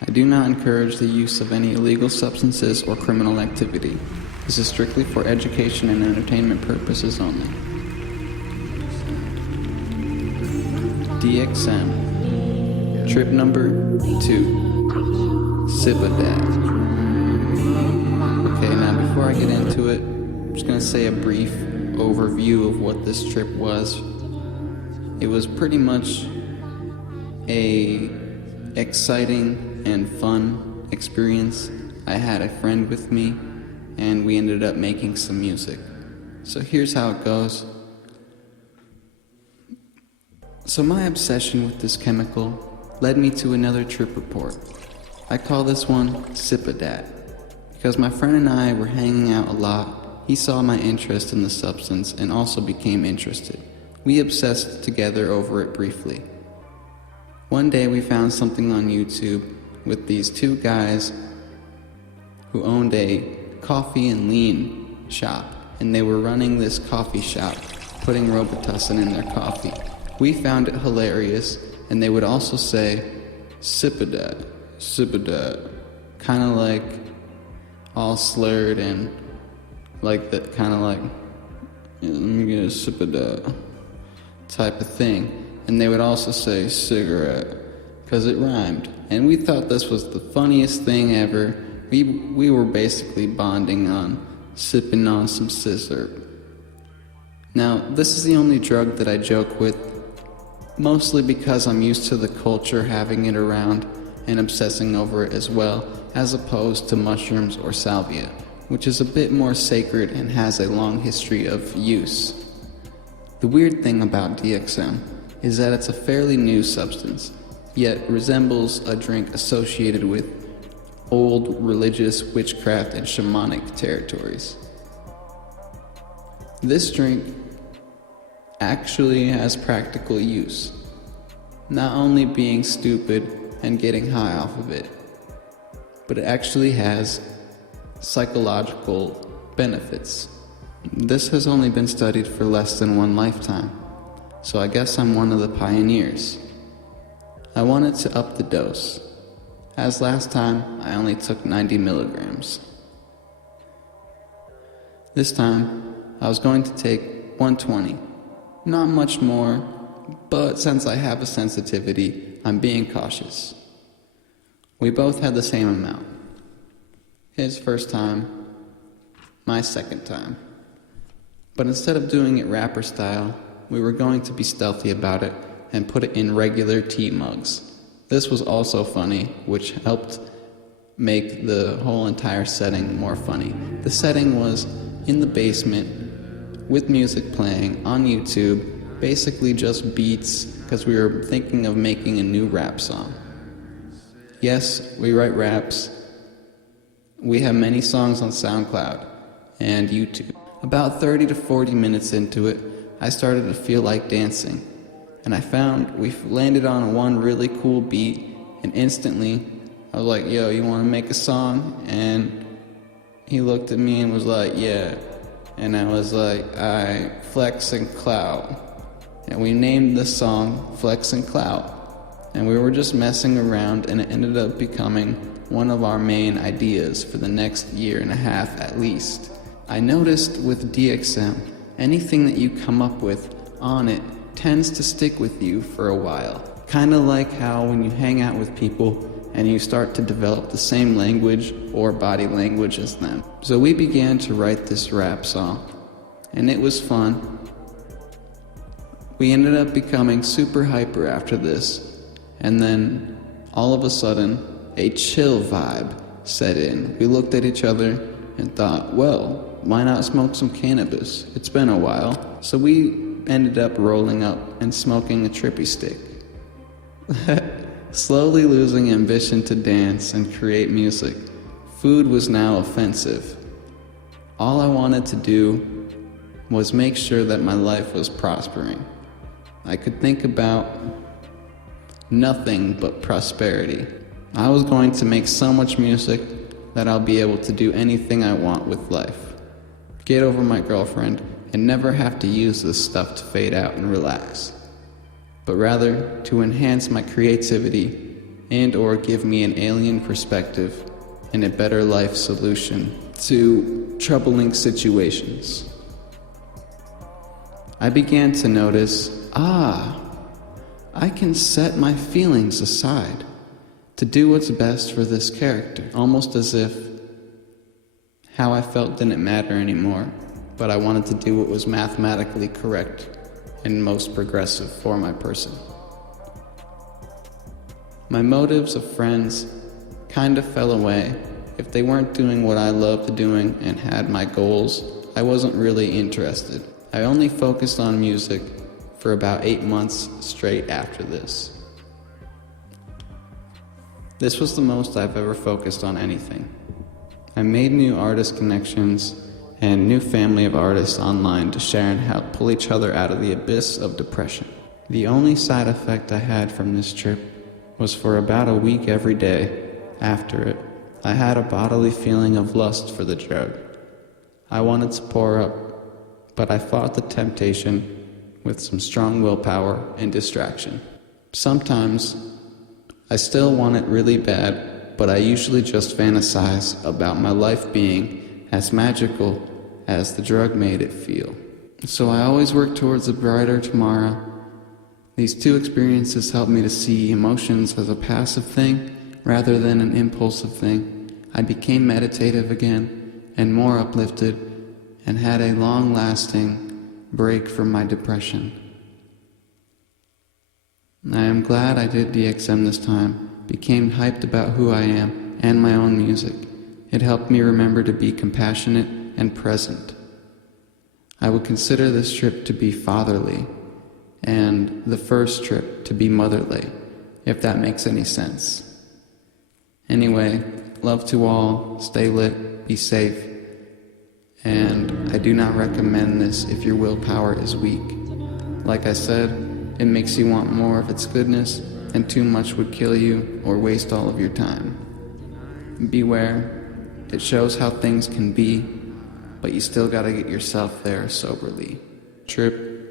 I do not encourage the use of any illegal substances or criminal activity. This is strictly for education and entertainment purposes only. Dxm Trip number 2. Sip-a-dab. Okay, now before I get into it, I'm just going to say a brief overview of what this trip was. It was pretty much a exciting and fun experience. I had a friend with me, and we ended up making some music. So here's how it goes. So my obsession with this chemical led me to another trip report. I call this one Sip-a-dat, because my friend and I were hanging out a lot. He saw my interest in the substance and also became interested. We obsessed together over it briefly. One day we found something on YouTube with these two guys who owned a coffee and lean shop, and they were running this coffee shop, putting Robitussin in their coffee. We found it hilarious, and they would also say, sip-a-dat, sip-a-dat, kind of like all slurred and like that, kind of like, yeah, let me get a sip-a-dat type of thing. And they would also say cigarette, because it rhymed. And we thought this was the funniest thing ever. We were basically bonding on sipping on some scissor. Now, this is the only drug that I joke with, mostly because I'm used to the culture having it around and obsessing over it as well, as opposed to mushrooms or salvia, which is a bit more sacred and has a long history of use. The weird thing about DXM is that it's a fairly new substance, yet resembles a drink associated with old religious witchcraft and shamanic territories. This drink actually has practical use, not only being stupid and getting high off of it, but it actually has psychological benefits. This has only been studied for less than one lifetime, so I guess I'm one of the pioneers. I wanted to up the dose, as last time I only took 90 milligrams. This time I was going to take 120. Not much more, but since I have a sensitivity, I'm being cautious. We both had the same amount. His first time, my second time. But instead of doing it rapper style, we were going to be stealthy about it and put it in regular tea mugs. This was also funny, which helped make the whole entire setting more funny. The setting was in the basement, with music playing on YouTube, basically just beats, because we were thinking of making a new rap song. Yes, we write raps. We have many songs on SoundCloud and YouTube. About 30 to 40 minutes into it, I started to feel like dancing, and I found we landed on one really cool beat, and instantly I was like, yo, you want to make a song? And he looked at me and was like, yeah. And I was like, alright, Flex and Clout. And we named the song Flex and Clout. And we were just messing around, and it ended up becoming one of our main ideas for the next year and a half at least. I noticed with DXM, anything that you come up with on it tends to stick with you for a while. Kind of like how when you hang out with people and you start to develop the same language or body language as them. So we began to write this rap song, and it was fun. We ended up becoming super hyper after this, and then all of a sudden a chill vibe set in. We looked at each other and thought, well, why not smoke some cannabis? It's been a while. So we ended up rolling up and smoking a trippy stick. Slowly losing ambition to dance and create music. Food was now offensive. All I wanted to do was make sure that my life was prospering. I could think about nothing but prosperity. I was going to make so much music that I'll be able to do anything I want with life. Get over my girlfriend and never have to use this stuff to fade out and relax, but rather to enhance my creativity and or give me an alien perspective and a better life solution to troubling situations. I began to notice, I can set my feelings aside to do what's best for this character, almost as if how I felt didn't matter anymore, but I wanted to do what was mathematically correct and most progressive for my person. My motives of friends kind of fell away. If they weren't doing what I loved doing and had my goals, I wasn't really interested. I only focused on music for about 8 months straight after this. This was the most I've ever focused on anything. I made new artist connections and new family of artists online to share and help pull each other out of the abyss of depression. The only side effect I had from this trip was for about a week every day after it, I had a bodily feeling of lust for the drug. I wanted to pour up, but I fought the temptation with some strong willpower and distraction. Sometimes I still want it really bad, but I usually just fantasize about my life being as magical as the drug made it feel. So I always work towards a brighter tomorrow. These two experiences helped me to see emotions as a passive thing rather than an impulsive thing. I became meditative again and more uplifted and had a long-lasting break from my depression. I am glad I did Dxm this time, became hyped about who I am and my own music. It helped me remember to be compassionate and present. I would consider this trip to be fatherly, and the first trip to be motherly, if that makes any sense. Anyway, love to all, stay lit, be safe, and I do not recommend this if your willpower is weak. Like I said, it makes you want more of its goodness, and too much would kill you or waste all of your time. Beware, it shows how things can be, but you still gotta get yourself there soberly. Trip